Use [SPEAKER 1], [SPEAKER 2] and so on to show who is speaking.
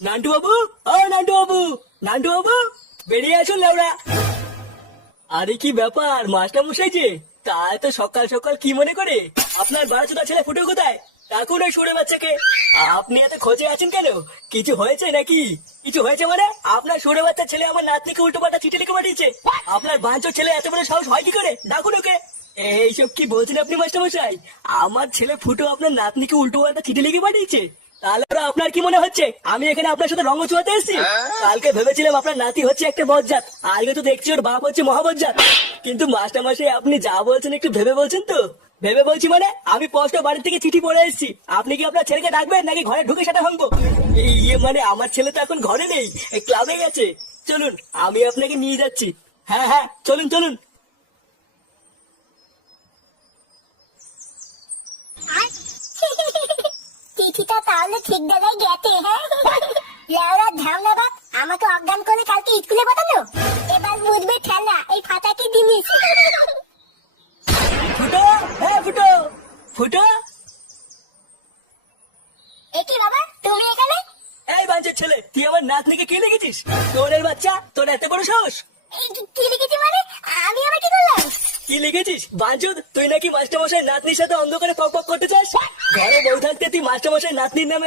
[SPEAKER 1] নান্টু বাবু ও নান্টু বাবু নান্টু বাবু বেরিয়ে আসুন লেওড়া আরে কি ব্যাপার মাস্টার মশাই যে? তা এত সকাল সকাল কি মনে করে? আপনার বারোচোদা ছেলে ফুটে কোথায়? ডাকুন ওই সরে বাচ্চাকে। আপনি এত খোঁজে আছেন কেন? কিছু হয়েছে নাকি? কিছু হয়েছে মানে? আপনার সরে বাচ্চা ছেলে আমার নাতনিকে উল্টো পাল্টা চিঠি লিখে পাঠিয়েছে। আপনার বাঞ্চো ছেলে এত বড় সাহস হয় কি করে? ডাকুন ওকে। এইসব কি বলছেন আপনি মাস্টার মশাই আমার ছেলে ফুটো আপনার নাতনিকে উল্টো পাল্টা চিঠি লিখে পাঠিয়েছে। তাহলে আপনার কি মনে হচ্ছে? আমি এখানে আপনার সাথে রঙ চুয়াতে এসেছি? কালকে ভেবেছিলাম আপনার নাতি হচ্ছে একটা বজ্জাত আজকে তো দেখছি ওর বাপ হচ্ছে মহাবজ্জাত। কিন্তু মাস্টার মশাই আপনি যা বলছেন একটু ভেবে বলছেন তো? ভেবে বলছি মানে আমি পোস্ট বাড়ি থেকে চিঠি পড়ে এসেছি। আপনি কি আপনার ছেলেকে ডাকবেন নাকি ঘরে ঢুকে সেটা ভাঙবো? এই ইয়ে মানে আমার ছেলে তো এখন ঘরে নেই ক্লাবে গেছে চলুন আমি আপনাকে নিয়ে যাচ্ছি। হ্যাঁ হ্যাঁ চলুন চলুন।
[SPEAKER 2] জায়গায় গেছে হ্যাঁ? লেওরা বাপ আমাকে অজ্ঞান করে কালকে স্কুলে পাঠালো। এবার বুঝবে ঠেলা এই ফাটা কি জিনিস?
[SPEAKER 1] ফুটো হ্যাঁ ফুটো ফুটো।
[SPEAKER 2] একি বাবা তুমি এখানে?
[SPEAKER 1] এই বাঞ্চের ছেলে তুই আমার নাতনিকে কি লিখেছিস? তোরের বাচ্চা তোর এত বড় সাহস?
[SPEAKER 2] কি- কি লিখেছি মানে? আমি আবার কি করলাম?
[SPEAKER 1] কি লিখেছিস? বাঞ্চুদ তুই নাকি মাস্টারমশাই নাতনির সাথে অন্ধকারে পক পক করতে চাস? ঘরে বউ থাকতে তুই মাস্টারমশাই নাতনির নামে